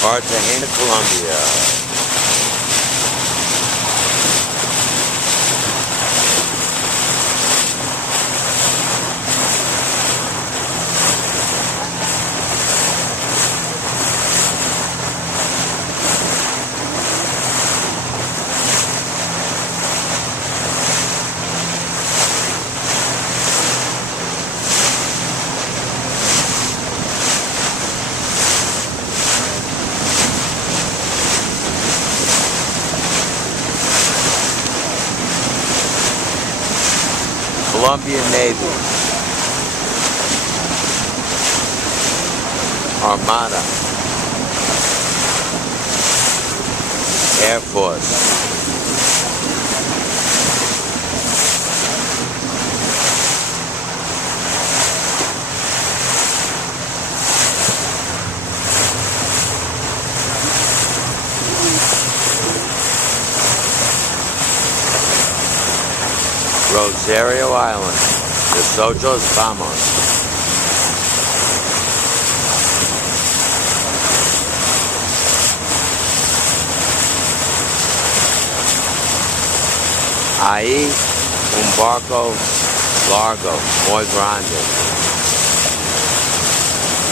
Cartagena, Colombia. Colombian Navy, Armada, Air Force, Rosario Island, Nosotros vamos. Ahí un barco largo, muy grande.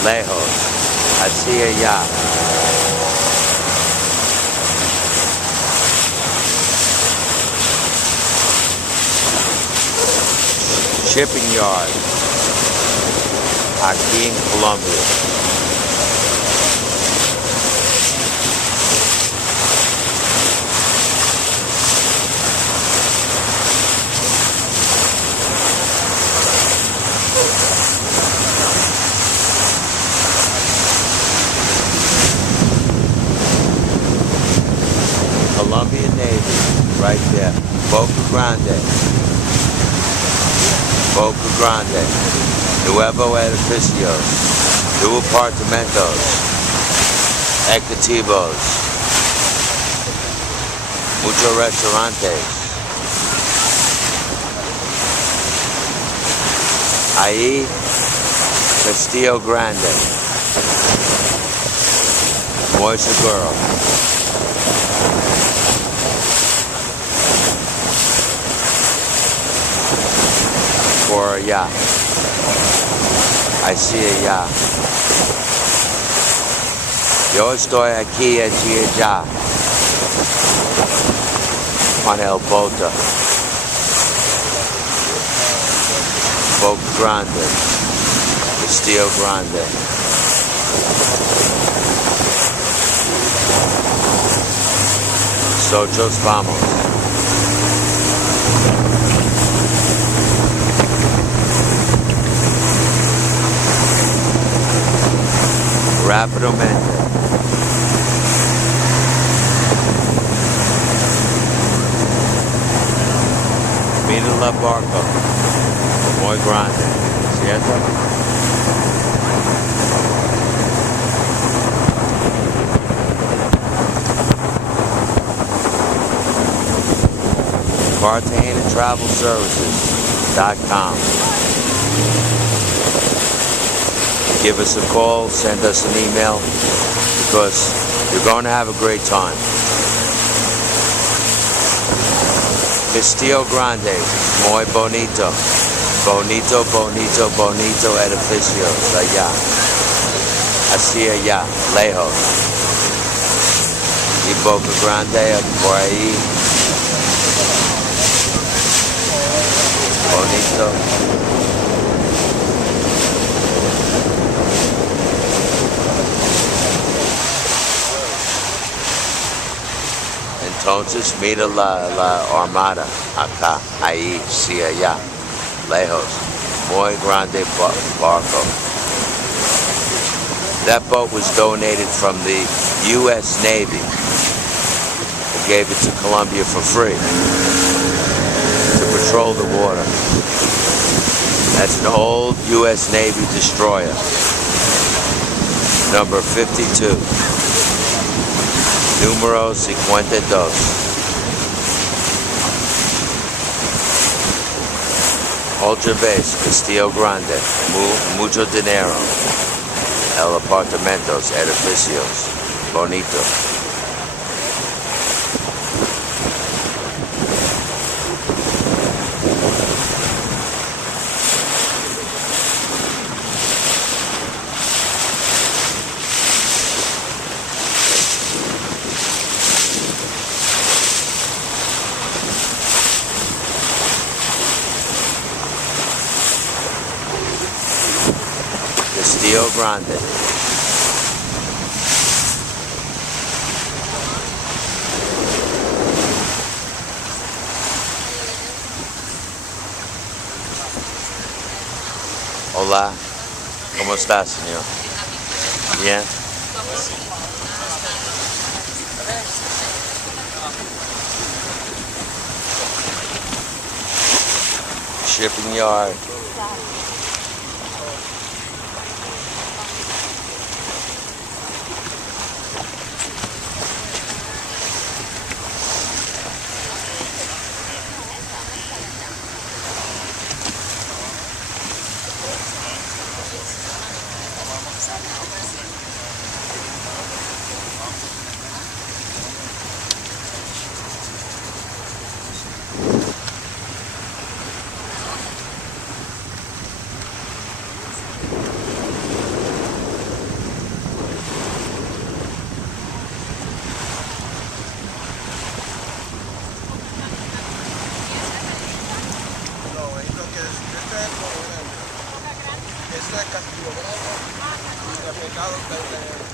Lejos, hacia allá. Shipping yard, aquí en Colombia. Colombian Navy, right there, Boca Grande. Boca Grande, Nuevo Edificios, New Apartamentos, Ejecutivos, muchos restaurantes. Ahí, Castillo Grande, muy seguro. Por allá, así allá. Yo estoy aquí, allá, con el bote. Boca Grande, Castillo Grande. Nosotros vamos. Rápidamente. Mira la barco, muy grande, ¿cierto? CartagenaTravelServices.com. Give us a call, send us an email, because you're going to have a great time. Castillo Grande, muy bonito. Bonito, bonito, bonito edificios allá. Así allá, lejos. Y Boca Grande, por ahí. Bonito. Entonces mira la Armada acá, ahí, sí, allá, lejos, muy grande barco. That boat was donated from the U.S. Navy. They gave it to Colombia for free to patrol the water. That's an old U.S. Navy destroyer, number 52. Número 52. Otra vez, Castillo Grande, mucho dinero, el apartamentos, edificios. Bonito. Castillo Grande. Hola, ¿cómo estás, señor? Bien. Shipping yard. Este es Castillo Grande, y el pecado que